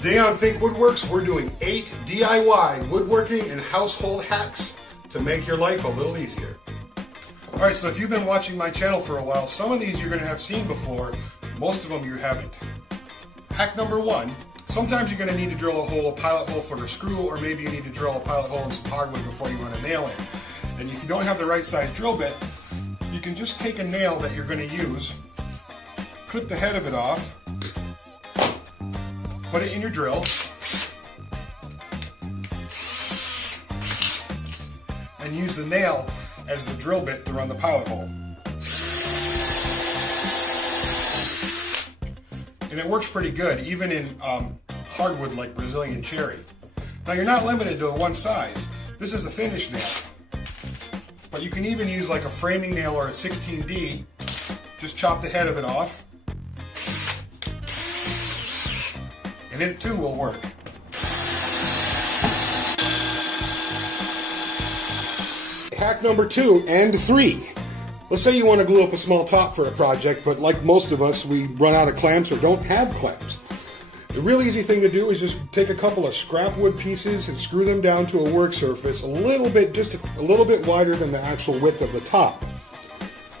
Today on Think Woodworks, we're doing 8 DIY woodworking and household hacks to make your life a little easier. Alright, so if you've been watching my channel for a while, some of these you're going to have seen before, most of them you haven't. Hack number 1, sometimes you're going to need to drill a pilot hole for a screw, or maybe you need to drill a pilot hole in some hardwood before you run a nail in. And if you don't have the right size drill bit, you can just take a nail that you're going to use, clip the head of it off, put it in your drill, and use the nail as the drill bit to run the pilot hole. And it works pretty good, even in hardwood like Brazilian cherry. Now you're not limited to one size. This is a finish nail. But you can even use like a framing nail or a 16D. Just chop the head of it off. And it too will work. Hack number 2 and 3. Let's say you want to glue up a small top for a project, but like most of us, we run out of clamps or don't have clamps. The real easy thing to do is just take a couple of scrap wood pieces and screw them down to a work surface just a little bit wider than the actual width of the top.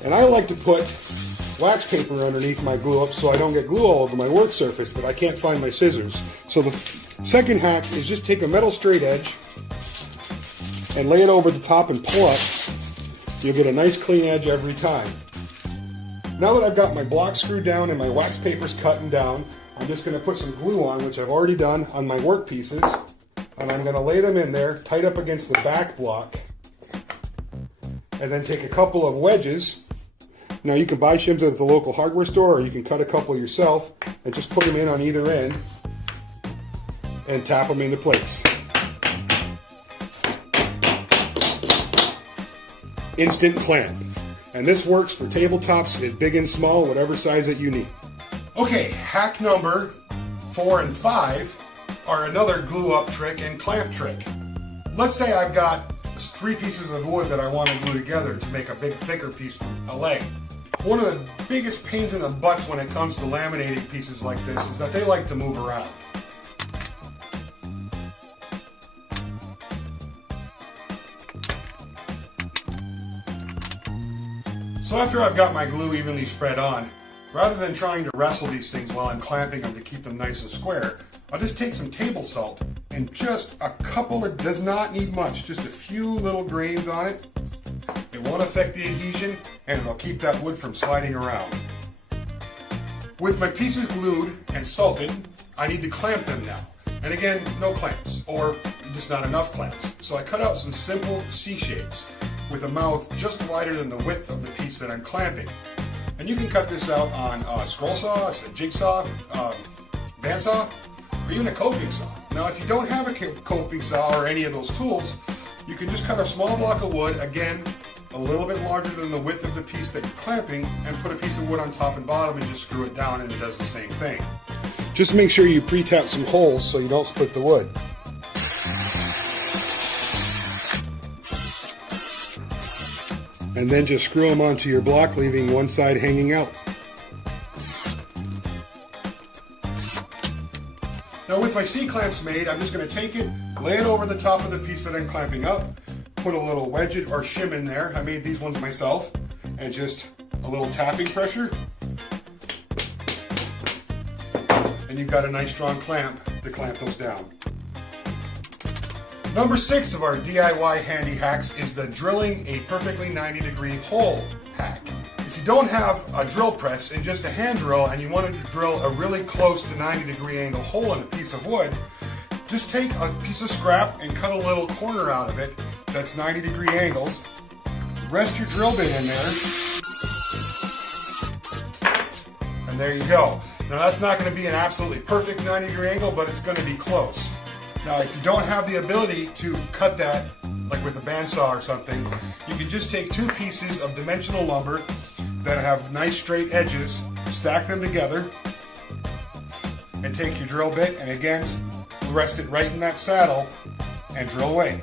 And I like to put wax paper underneath my glue up so I don't get glue all over my work surface, but I can't find my scissors. So the second hack is just take a metal straight edge and lay it over the top and pull up. You'll get a nice clean edge every time. Now that I've got my block screwed down and my wax paper's cut and down, I'm just going to put some glue on, which I've already done on my work pieces, and I'm going to lay them in there tight up against the back block, and then take a couple of wedges. Now you can buy shims at the local hardware store, or you can cut a couple yourself and just put them in on either end and tap them into place. Instant clamp. And this works for tabletops, big and small, whatever size that you need. Okay, hack number 4 and 5 are another glue up trick and clamp trick. Let's say I've got 3 pieces of wood that I want to glue together to make a big thicker piece for a leg. One of the biggest pains in the butts when it comes to laminating pieces like this is that they like to move around. So after I've got my glue evenly spread on, rather than trying to wrestle these things while I'm clamping them to keep them nice and square, I'll just take some table salt and just a couple, it does not need much, just a few little grains on it. It won't affect the adhesion, and it'll keep that wood from sliding around. With my pieces glued and salted, I need to clamp them now. And again, no clamps, or just not enough clamps. So I cut out some simple C-shapes with a mouth just wider than the width of the piece that I'm clamping. And you can cut this out on a scroll saw, a jigsaw, bandsaw, or even a coping saw. Now if you don't have a coping saw or any of those tools, you can just cut a small block of wood, again, a little bit larger than the width of the piece that you're clamping, and put a piece of wood on top and bottom and just screw it down, and it does the same thing. Just make sure you pre-tap some holes so you don't split the wood. And then just screw them onto your block, leaving one side hanging out. Now with my C-clamps made, I'm just going to take it, lay it over the top of the piece that I'm clamping up, put a little wedge or shim in there. I made these ones myself, and just a little tapping pressure. And you've got a nice strong clamp to clamp those down. Number 6 of our DIY handy hacks is the drilling a perfectly 90-degree hole hack. If you don't have a drill press and just a hand drill, and you wanted to drill a really close to 90-degree angle hole in a piece of wood, just take a piece of scrap and cut a little corner out of it that's 90-degree angles. Rest your drill bit in there, and there you go. Now that's not going to be an absolutely perfect 90-degree angle, but it's going to be close. Now if you don't have the ability to cut that, like with a bandsaw or something, you can just take 2 pieces of dimensional lumber that have nice straight edges, stack them together, and take your drill bit and again rest it right in that saddle and drill away.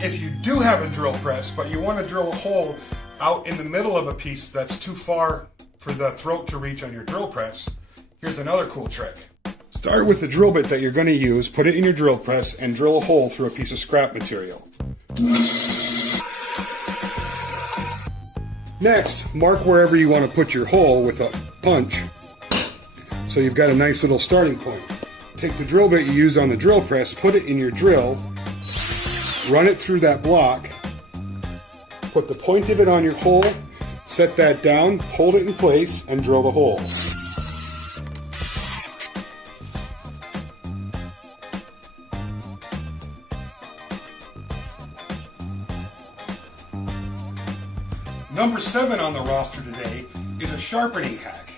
If you do have a drill press, but you want to drill a hole out in the middle of a piece that's too far for the throat to reach on your drill press, here's another cool trick. Start with the drill bit that you're going to use, put it in your drill press, and drill a hole through a piece of scrap material. Next, mark wherever you want to put your hole with a punch, so you've got a nice little starting point. Take the drill bit you used on the drill press, put it in your drill, run it through that block, put the point of it on your hole, set that down, hold it in place, and drill the hole. Number 7 on the roster today is a sharpening hack.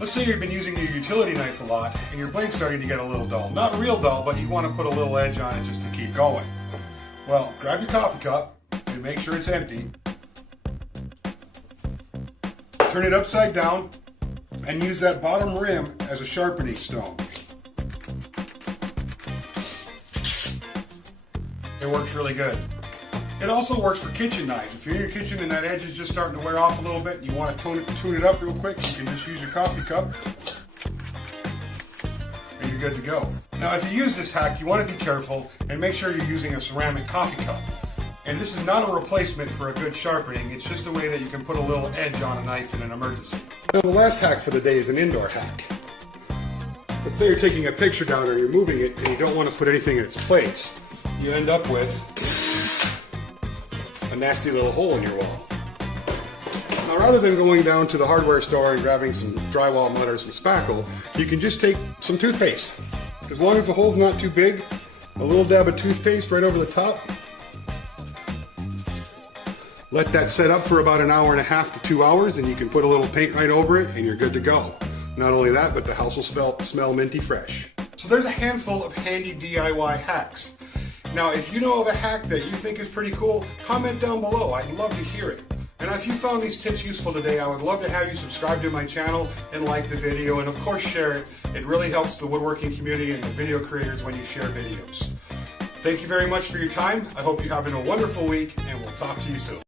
Let's say you've been using your utility knife a lot and your blade's starting to get a little dull. Not real dull, but you want to put a little edge on it just to keep going. Well, grab your coffee cup and make sure it's empty. Turn it upside down and use that bottom rim as a sharpening stone. It works really good. It also works for kitchen knives. If you're in your kitchen and that edge is just starting to wear off a little bit and you want to tune it up real quick, you can just use your coffee cup and you're good to go. Now if you use this hack, you want to be careful and make sure you're using a ceramic coffee cup. And this is not a replacement for a good sharpening, it's just a way that you can put a little edge on a knife in an emergency. Now the last hack for the day is an indoor hack. Let's say you're taking a picture down or you're moving it and you don't want to put anything in its place. You end up with a nasty little hole in your wall. Now rather than going down to the hardware store and grabbing some drywall mud or some spackle, you can just take some toothpaste. As long as the hole's not too big, a little dab of toothpaste right over the top. Let that set up for about an hour and a half to 2 hours and you can put a little paint right over it and you're good to go. Not only that, but the house will smell minty fresh. So there's a handful of handy DIY hacks. Now, if you know of a hack that you think is pretty cool, comment down below. I'd love to hear it. And if you found these tips useful today, I would love to have you subscribe to my channel and like the video, and of course share it. It really helps the woodworking community and the video creators when you share videos. Thank you very much for your time. I hope you're having a wonderful week, and we'll talk to you soon.